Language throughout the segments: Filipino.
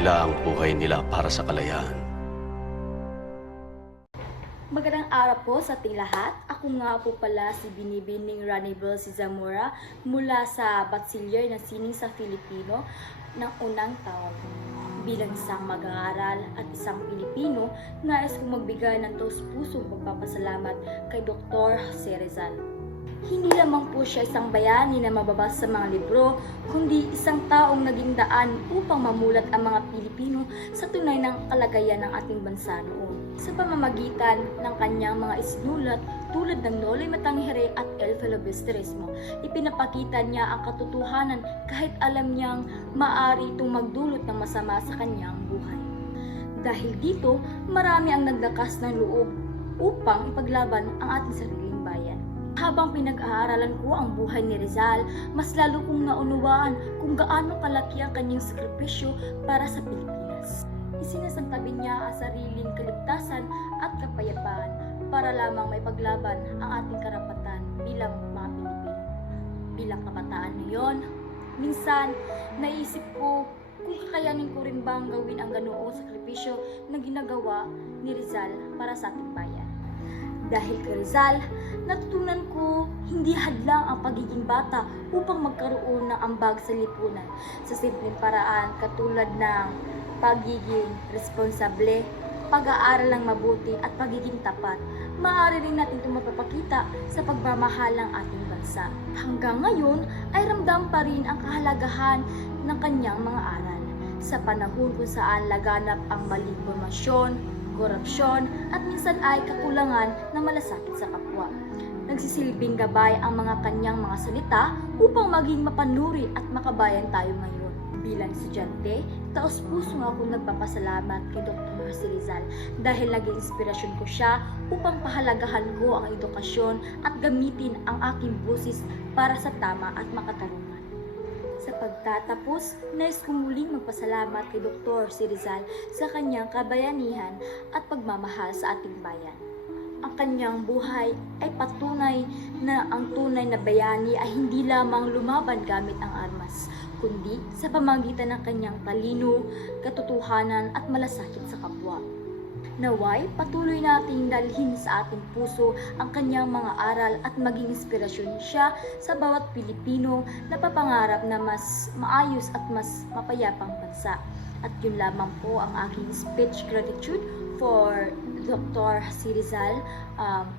nila ang buhay nila para sa kalayaan. Magandang araw po sa ating lahat. Ako nga po pala si Binibining Ranibel si Zamora mula sa Bachiller na Sining sa Filipino ng unang taon. Bilang isang mag-aaral at isang Pilipino, nais kong magbigay ng taus-pusong pagpapasalamat kay Dr. Jose Rizal. Hindi lamang po siya isang bayani na mababasa sa mga libro, kundi isang taong naging daan upang mamulat ang mga Pilipino sa tunay ng kalagayan ng ating bansa noon. Sa pamamagitan ng kanyang mga isinulat tulad ng Noli Me Tangere at El Filibusterismo, ipinapakita niya ang katotohanan kahit alam niyang maaari itong magdulot ng masama sa kanyang buhay. Dahil dito, marami ang naglakas ng loob upang ipaglaban ang ating sariling bayan. Habang pinag-aaralan ko ang buhay ni Rizal, mas lalo kong naunawaan kung gaano kalaki ang kanyang sakripisyo para sa Pilipinas. Isinasantabi niya ang sariling kaligtasan at kapayapaan para lamang may paglaban ang ating karapatan bilang mga Pilipino. Bilang kabataan ngayon, minsan naisip ko kung kakayanin ko rin bang gawin ang ganoong sakripisyo na ginagawa ni Rizal para sa ating bayan. Dahil kay Rizal, natutunan ko hindi hadlang ang pagiging bata upang magkaroon ng ambag sa lipunan sa simpleng paraan katulad ng pagiging responsable, pag-aaral ng mabuti at pagiging tapat. Maaari rin natin ito mapapakita sa pagmamahal ng ating bansa. Hanggang ngayon ay ramdam pa rin ang kahalagahan ng kanyang mga aral sa panahon kung saan laganap ang maling impormasyon, korupsyon at minsan ay kakulangan na malasakit sa kapwa. Nagsisilbing gabay ang mga kanyang mga salita upang maging mapanuri at makabayan tayo ngayon. Bilang estudyante, taos-puso ako nagpapasalamat kay Dr. Jose Rizal dahil naging inspirasyon ko siya upang pahalagahan ko ang edukasyon at gamitin ang aking boses para sa tama at makatarungan. Sa pagtatapos, nais kong muling magpasalamat kay Dr. Jose Rizal sa kanyang kabayanihan at pagmamahal sa ating bayan. Ang kanyang buhay ay patunay na ang tunay na bayani ay hindi lamang lumaban gamit ang armas, kundi sa pamamagitan ng kanyang talino, katotohanan at malasakit sa kapwa. Naway, patuloy nating dalhin sa ating puso ang kanyang mga aral at maging inspirasyon siya sa bawat Pilipino na papangarap na mas maayos at mas mapayapang bansa. At yun lamang po ang aking speech gratitude for Dr. Jose Rizal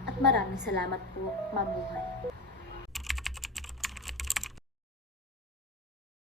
at maraming salamat po. Mabuhay!